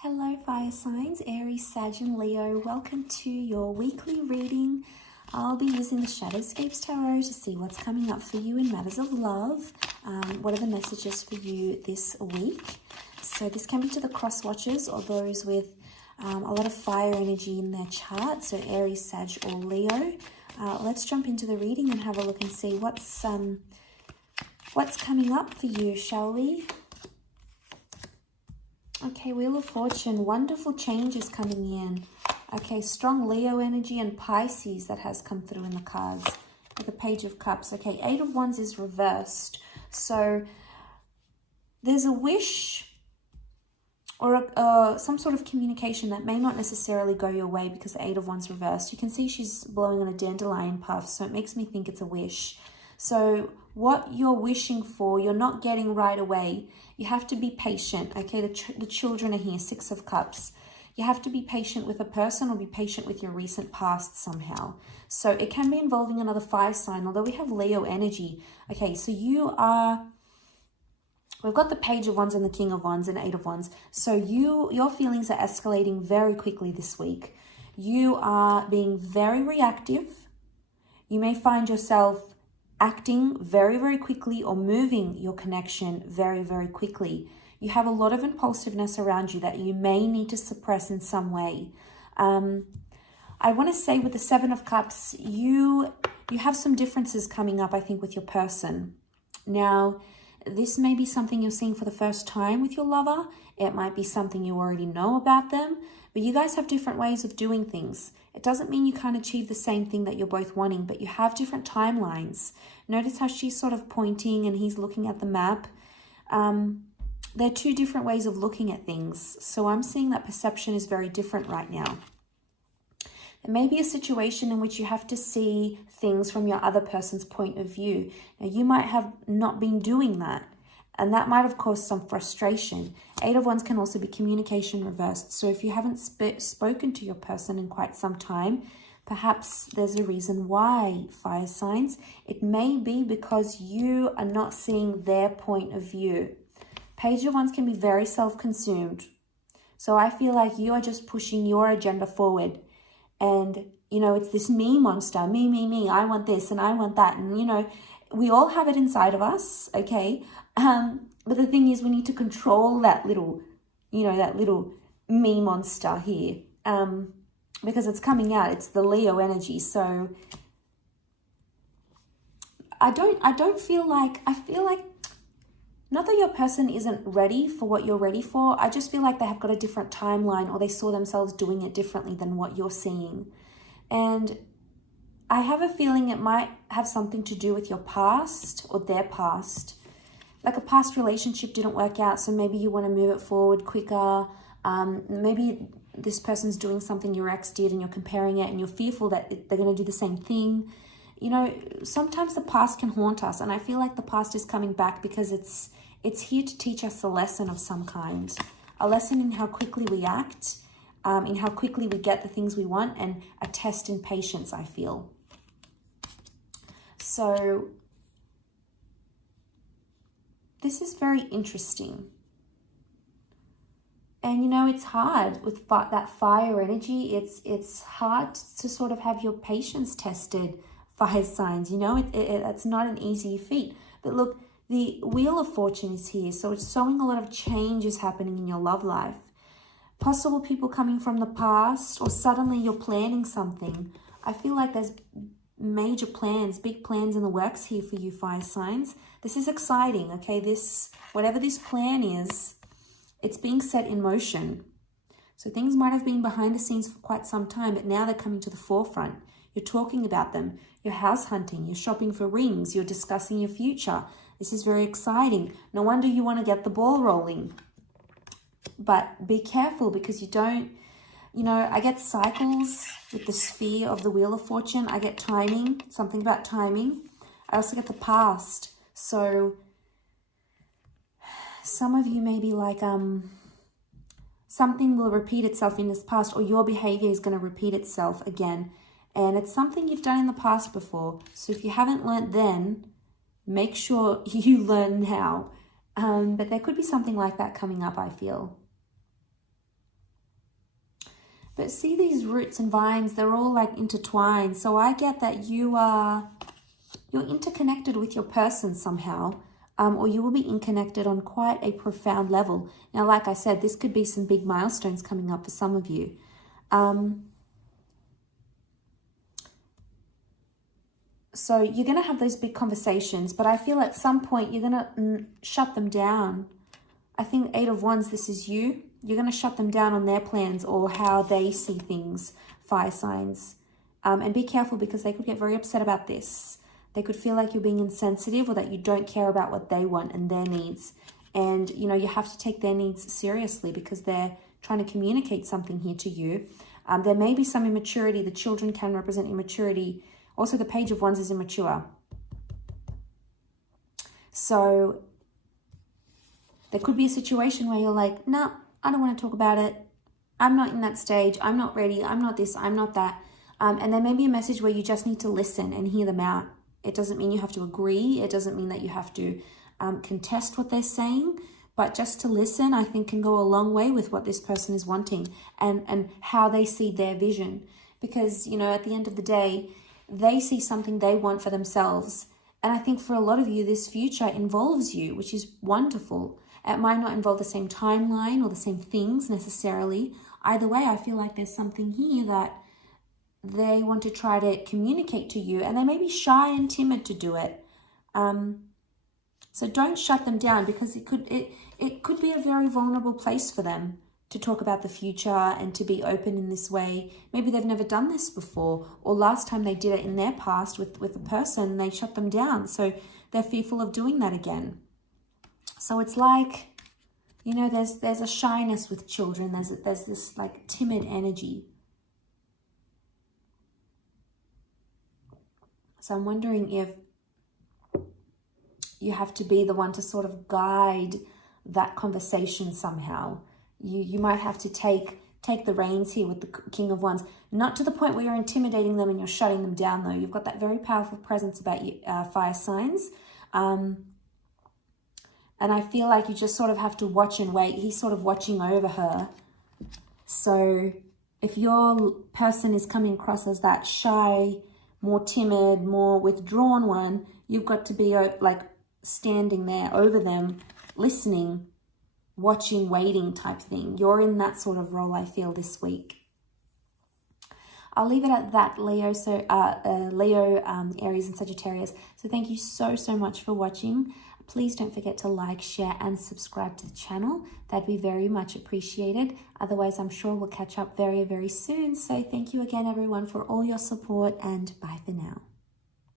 Hello fire signs, Aries, Sag and Leo. Welcome to your weekly reading. I'll be using the Shadowscapes Tarot to see what's coming up for you in matters of love. What are the messages for you this week? So this can be to the cross watchers or those with a lot of fire energy in their chart. So Aries, Sag or Leo. Let's jump into the reading and have a look and see what's coming up for you, shall we? Okay, Wheel of Fortune, wonderful changes coming in. Okay, strong Leo energy and Pisces that has come through in the cards. With the Page of Cups. Okay, Eight of Wands is reversed. So there's a wish or some sort of communication that may not necessarily go your way because the Eight of Wands reversed. You can see she's blowing on a dandelion puff, so it makes me think it's a wish. So what you're wishing for, you're not getting right away. You have to be patient, okay? The children are here, Six of Cups. You have to be patient with a person or be patient with your recent past somehow. So it can be involving another fire sign, although we have Leo energy. Okay, so we've got the Page of Wands and the King of Wands and Eight of Wands. So your feelings are escalating very quickly this week. You are being very reactive. You may find yourself acting very, very quickly or moving your connection very, very quickly. You have a lot of impulsiveness around you that you may need to suppress in some way. I want to say with the Seven of Cups, you have some differences coming up, I think, with your person. Now, this may be something you're seeing for the first time with your lover. It might be something you already know about them, but you guys have different ways of doing things. It doesn't mean you can't achieve the same thing that you're both wanting, but you have different timelines. Notice how she's sort of pointing and he's looking at the map. They're two different ways of looking at things. So I'm seeing that perception is very different right now. There may be a situation in which you have to see things from your other person's point of view. Now, you might have not been doing that, and that might have caused some frustration. Eight of Wands can also be communication reversed. So if you haven't spoken to your person in quite some time, perhaps there's a reason why, fire signs. It may be because you are not seeing their point of view. Page of Wands can be very self-consumed. So I feel like you are just pushing your agenda forward. And, you know, it's this me monster, me, I want this and I want that. And, you know, we all have it inside of us, okay? But the thing is, we need to control that little, you know, that little me monster here. Because it's coming out, it's the Leo energy. So I feel like, not that your person isn't ready for what you're ready for. I just feel like they have got a different timeline or they saw themselves doing it differently than what you're seeing. And I have a feeling it might have something to do with your past or their past. Like a past relationship didn't work out, so maybe you want to move it forward quicker. Maybe this person's doing something your ex did and you're comparing it and you're fearful that they're going to do the same thing. You know, sometimes the past can haunt us, and I feel like the past is coming back because it's here to teach us a lesson of some kind. A lesson in how quickly we act, in how quickly we get the things we want, and a test in patience, I feel. So this is very interesting. And, you know, it's hard with that fire energy. It's hard to sort of have your patience tested, fire signs. You know, it's not an easy feat. But look, the Wheel of Fortune is here. So it's showing a lot of changes happening in your love life. Possible people coming from the past, or suddenly you're planning something. I feel like there's major plans, big plans in the works here for you, fire signs. This is exciting, okay? Whatever this plan is, it's being set in motion. So things might have been behind the scenes for quite some time, but now they're coming to the forefront. You're talking about them. You're house hunting. You're shopping for rings. You're discussing your future. This is very exciting. No wonder you want to get the ball rolling. But be careful because you don't, you know, I get cycles with the sphere of the Wheel of Fortune. I get timing, something about timing. I also get the past. So some of you may be like, something will repeat itself in this past, or your behavior is going to repeat itself again. And it's something you've done in the past before. So if you haven't learnt then, make sure you learn now. But there could be something like that coming up, I feel. But see these roots and vines, they're all like intertwined. So I get that you're interconnected with your person somehow, or you will be interconnected on quite a profound level. Now, like I said, this could be some big milestones coming up for some of you. So you're going to have those big conversations, but I feel at some point you're going to shut them down. I think 8 of Wands, this is you. You're going to shut them down on their plans or how they see things, fire signs. And be careful because they could get very upset about this. They could feel like you're being insensitive or that you don't care about what they want and their needs. And, you know, you have to take their needs seriously because they're trying to communicate something here to you. There may be some immaturity. The children can represent immaturity. Also, the Page of Wands is immature. So there could be a situation where you're like, no, I don't want to talk about it. I'm not in that stage. I'm not ready. I'm not this. I'm not that. And there may be a message where you just need to listen and hear them out. It doesn't mean you have to agree. It doesn't mean that you have to contest what they're saying. But just to listen, I think, can go a long way with what this person is wanting and how they see their vision. Because, you know, at the end of the day, they see something they want for themselves. And I think for a lot of you, this future involves you, which is wonderful. It might not involve the same timeline or the same things necessarily. Either way, I feel like there's something here that they want to try to communicate to you, and they may be shy and timid to do it. So don't shut them down because it could be a very vulnerable place for them to talk about the future and to be open in this way. Maybe they've never done this before, or last time they did it in their past with a person, they shut them down. So they're fearful of doing that again. So it's like, you know, there's a shyness with children. There's this like timid energy. So I'm wondering if you have to be the one to sort of guide that conversation somehow. You might have to take the reins here with the King of Wands. Not to the point where you're intimidating them and you're shutting them down, though. You've got that very powerful presence about you, fire signs. And I feel like you just sort of have to watch and wait. He's sort of watching over her. So if your person is coming across as that shy, more timid, more withdrawn one, you've got to be like standing there over them, listening, watching, waiting type thing. You're in that sort of role, I feel, this week. I'll leave it at that, Leo. So Leo, Aries and Sagittarius. So thank you so much for watching. Please don't forget to like, share and subscribe to the channel. That'd be very much appreciated. Otherwise, I'm sure we'll catch up very soon. So thank you again, everyone, for all your support, and bye for now.